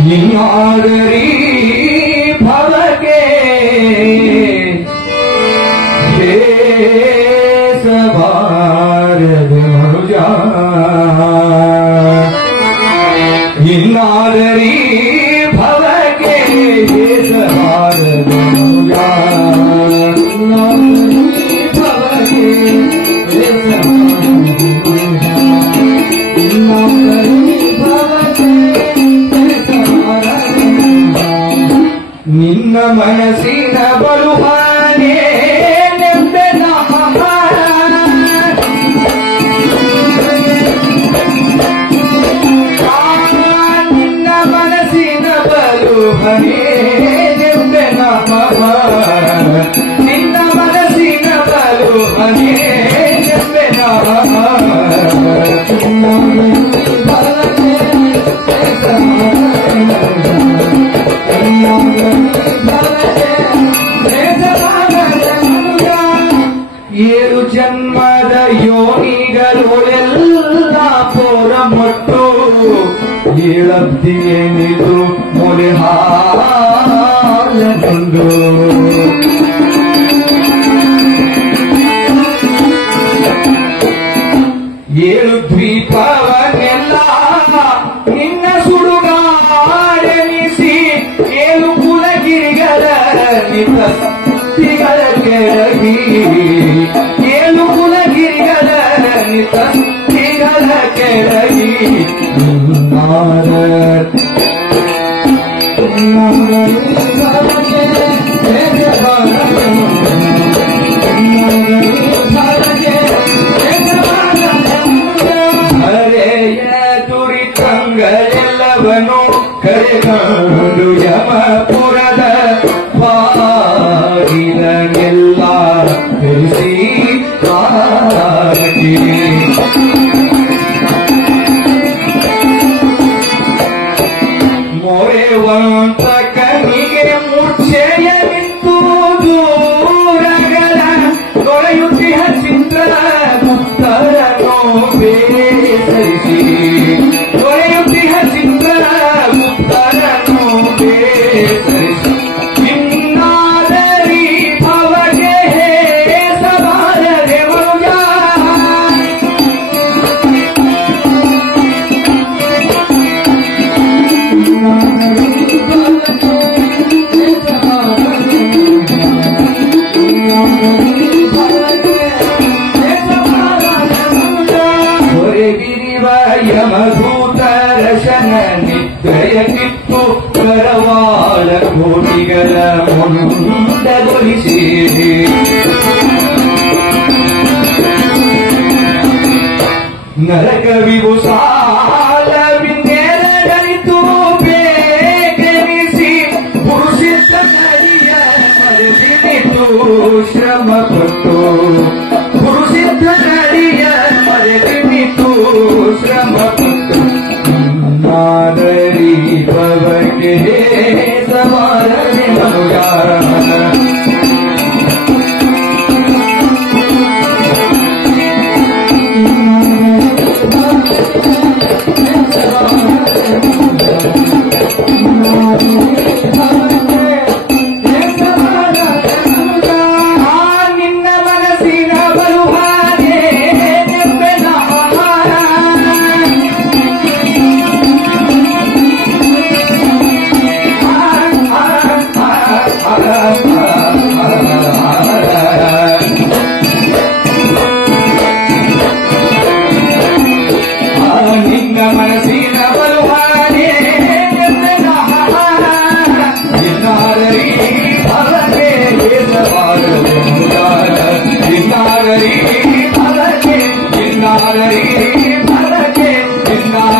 निहारी भवके हे सवारद मनुजा निहारी भवके हे सवारद मनुजा भवके हे ನಿನ್ನ ಮನಸ್ಸಿನ ಬಲುಹಾನೆ ನೆಂಬೆನ ನಿನ್ನ ಮನಸ್ಸಿನ ಬಲುಹಾನೆ ನೆಂಬೆನ ನಿನ್ನ ಮನಸ್ಸಿನ ಬಲುಹಾನೆ ನೆಂಬೆನ ಏಳು ಜನ್ಮದ ಯೋನಿಗಳೆಲ್ಲ ಪೋರ ಮೊಟ್ಟು ಏಳಬ್ದಿಯೇನಿದು ಮೊಲೆ ಹಾಲುಂಡು ಏಳು ದ್ವೀಪವನ್ನೆಲ್ಲ ನಿನ್ನ ಸುಡುಗಾಡೆನಿಸಿ ಏಳು ಕುಲಗಿರಿಗಳ ನಿತಿಗಳ ಕೆಳಗಿ ಏಳು ಕುಲಗಿರಿಗಳ ನಿತಿಗಳ ಕೆಳಗಿ ಹರೆಯ ದುರಿತಂಗಳೆಲ್ಲವನು ಕರೆಗೊಂಡು ಯಮಪುರದ ಬಾಗಿಲನ್ನೆಲ್ಲ ತಿಳಿಸಿ ಕಾಟಿ ಮೊರೆವಂತ ಕಣ್ಣಿಗೆ ಮುಚ್ಚೆಯ ನಿಂತು ದೂರಗಳ ಕೊಳೆಯುತ್ತಿಹ ಚಿತ್ರ ಮುತ್ತರನೋ ಬೇಸರಿಸಿ ಕೊಳೆಯುತ್ತಿಹ ಚಿತ್ರ ಮುತ್ತರನೋ ಬೇಸರಿಸಿ ನಿನ್ನಾದರಿ ಭವಗೆ ಹೇ ಸವಾರದೆ ಮನುಜ ಹೊರಗಿರಿವ ಯಮದೂತರ ಶನ ನಿದ್ರೆಯ ಕಿತ್ತು ಕರವಾಳ ಕೋಟಿಗಳ ಮುಂದಗೊಳಿಸಿ ನರಕವಿವು ಸಾಲವಿನ್ನೆರಡರಿತು ಬೇಕೆನಿಸಿ ಪುರುಷಿತ ನದಿಯ ಮರೆದಿನಿತು ಶ್ರಮಪಟ್ಟು ಪುರುಷಿತ ನದಿಯ ಮರೆದಿನಿತು ಶ್ರಮಪಟ್ಟು ಮಾದರಿ ಭವಕ್ಕೆ ಸವಾರನೆ ಮನುಜಾರ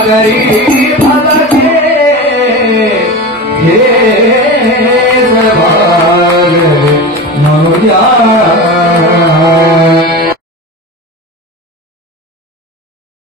करी फलके हे जबार मनुजा